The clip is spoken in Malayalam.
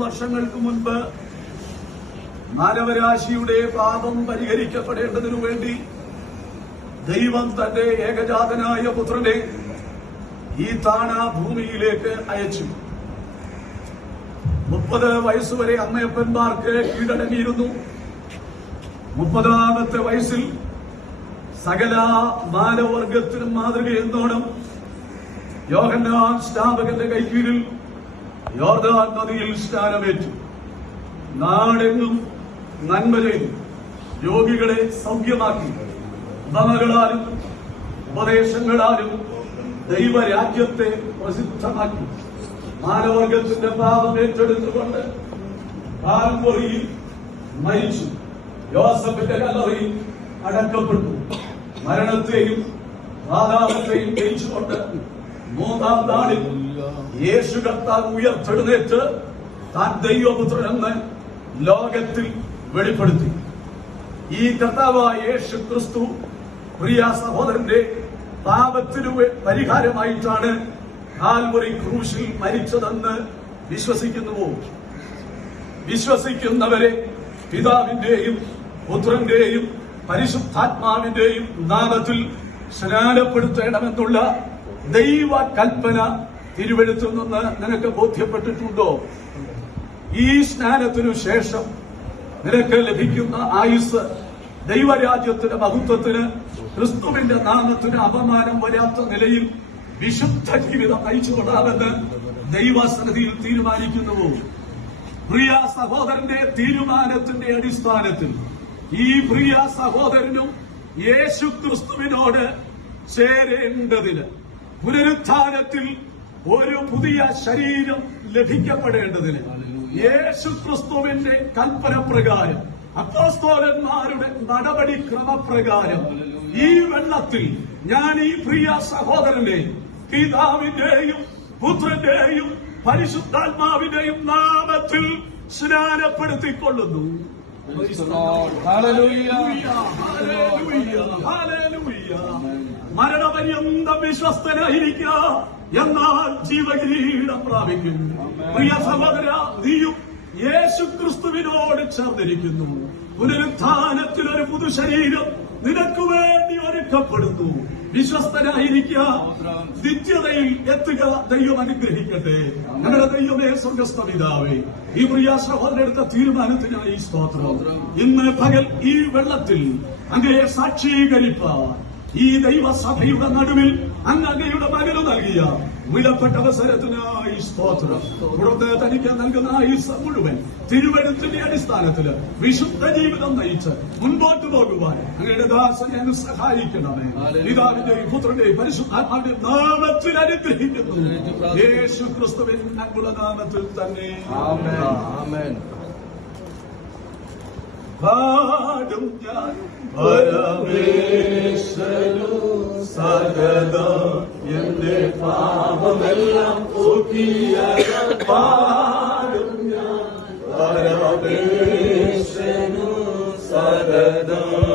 വർഷങ്ങൾക്ക് മുൻപ് മാനവരാശിയുടെ പാപം പരിഹരിക്കപ്പെടേണ്ടതിനു വേണ്ടി ദൈവം തന്റെ ഏകജാതനായ പുത്രനെ ഈ താണ ഭൂമിയിലേക്ക് അയച്ചു. 30 വയസ്സുവരെ അമ്മയപ്പന്മാർക്ക് കീഴടങ്ങിയിരുന്നു. 30ാമത്തെ വയസ്സിൽ സകല മാനവർഗത്തിനും മാതൃകയെന്നോണം യോഹന്നാൻ സ്നാപകന്റെ കൈക്കീഴിൽ യോർദാൻ നദിയിൽ സ്നാനമേറ്റു. നാടെങ്ങും നന്മ ചെയ്തു, രോഗികളെ സൗഖ്യമാക്കി, ഉപമകളാലും ഉപദേശങ്ങളാലും ദൈവരാജ്യത്തെ പ്രസിദ്ധമാക്കി. മാനവർഗത്തിന്റെ പാപം ഏറ്റെടുത്തുകൊണ്ട് കാൽവറിയിൽ മരിച്ചു. യോസഫിന്റെ കല്ലറയിൽ അടക്കപ്പെട്ടു. മരണത്തെയും പാതാളത്തെയും ജയിച്ചുകൊണ്ട് 3-ാം നാളിൽ യേശു കർത്താവ് ഉയർത്തെഴുന്നേറ്റ് താൻ ദൈവപുത്രനെന്ന് ലോകത്തിൽ വെളിപ്പെടുത്തി. ഈ കർത്താവായ യേശു ക്രിസ്തു പ്രിയ സഹോദരന്റെ പാപത്തിനു പരിഹാരമായിട്ടാണ് കാൽവറി ക്രൂശിൽ മരിച്ചതെന്ന് വിശ്വസിക്കുന്നുവോ? വിശ്വസിക്കുന്നവരെ പിതാവിന്റെയും പുത്രന്റെയും പരിശുദ്ധാത്മാവിന്റെയും നാമത്തിൽ സ്നാനപ്പെടുത്തേണമെന്നുള്ള ദൈവ കൽപ്പന തിരുവെഴുത്തിൽ നിന്ന് നിനക്ക് ബോധ്യപ്പെട്ടിട്ടുണ്ടോ? ഈ സ്നാനത്തിനു ശേഷം നിനക്ക് ലഭിക്കുന്ന ആയുസ് ദൈവരാജ്യത്തിന്റെ മഹത്വത്തിന്, ക്രിസ്തുവിന്റെ നാമത്തിന് അപമാനം വരാത്ത നിലയിൽ വിശുദ്ധ ജീവിതം നയിച്ചുകൊള്ളാമെന്ന് ദൈവസന്നിധിയിൽ തീരുമാനിക്കുന്നുവോ? പ്രിയ സഹോദരന്റെ തീരുമാനത്തിന്റെ അടിസ്ഥാനത്തിൽ ഈ പ്രിയ സഹോദരനും യേശു ക്രിസ്തുവിനോട് ചേരേണ്ടതിന് പുനരുത്ഥാനത്തിൽ ഒരു പുതിയ ശരീരം ലഭിക്കപ്പെടേണ്ടതിന് യേശു ക്രിസ്തുവിന്റെ കൽപ്പന പ്രകാരം, അപ്പോസ്തലന്മാരുടെ നടപടിക്രമപ്രകാരം ഈ വെള്ളത്തിൽ ഞാൻ ഈ പ്രിയ സഹോദരനെ പിതാവിന്റെയും പുത്രന്റെയും പരിശുദ്ധാത്മാവിന്റെയും നാമത്തിൽ സ്നാനപ്പെടുത്തിക്കൊള്ളുന്നു. മരണപര്യന്തം വിശ്വസ്തനായിരിക്കുക, എന്നാൽ ജീവകിരീടം പ്രാപിക്കും. പ്രിയ സഹോദര, നീയും യേശു ക്രിസ്തുവിനോട് ചേർന്നിരിക്കുന്നു. പുനരുത്ഥാനത്തിൽ ഒരു പുതു ശരീരം നിനക്ക് വേണ്ടി ഒരുക്കപ്പെടുന്നു. വിശ്വസ്തനായിരിക്കുക, നിത്യതയിൽ എത്തുക. ദൈവം അനുഗ്രഹിക്കട്ടെ. ഞങ്ങളുടെ ദൈവമേ, സ്വർഗ്ഗസ്ഥ പിതാവേ, ഈ പ്രിയ സഹോദരനെടുത്ത തീരുമാനത്തിനായി സ്തോത്രം. ഇന്ന് പകൽ ഈ വെള്ളത്തിൽ അങ്ങയെ സാക്ഷീകരിപ്പാൻ ഈ ദൈവസഭയുടെ നടുവിൽ അങ്ങയുടെ മകന് നൽകിയ വിലപ്പെട്ട അവസരത്തിനായി സ്തോത്രം. തുടർന്ന് തനിക്ക് നൽകുന്ന ആയുസ് മുഴുവൻ തിരുവെഴുത്തിന്റെ അടിസ്ഥാനത്തിൽ വിശുദ്ധ ജീവിതം നയിച്ച് മുൻപോട്ട് പോകുവാൻ അങ്ങയുടെ ദാസനെ അങ്ങ് സഹായിക്കണമേ. പിതാവിന്റെയും പുത്രന്റെയും പരിശുദ്ധാത്മാവിന്റെ നാമത്തിൽ അനുഗ്രഹിക്കുന്നു. യേശു ക്രിസ്തുവിൻ ഞങ്ങളുടെ നാമത്തിൽ തന്നെ ആമേൻ. പാടും ഞാൻ പരമേശ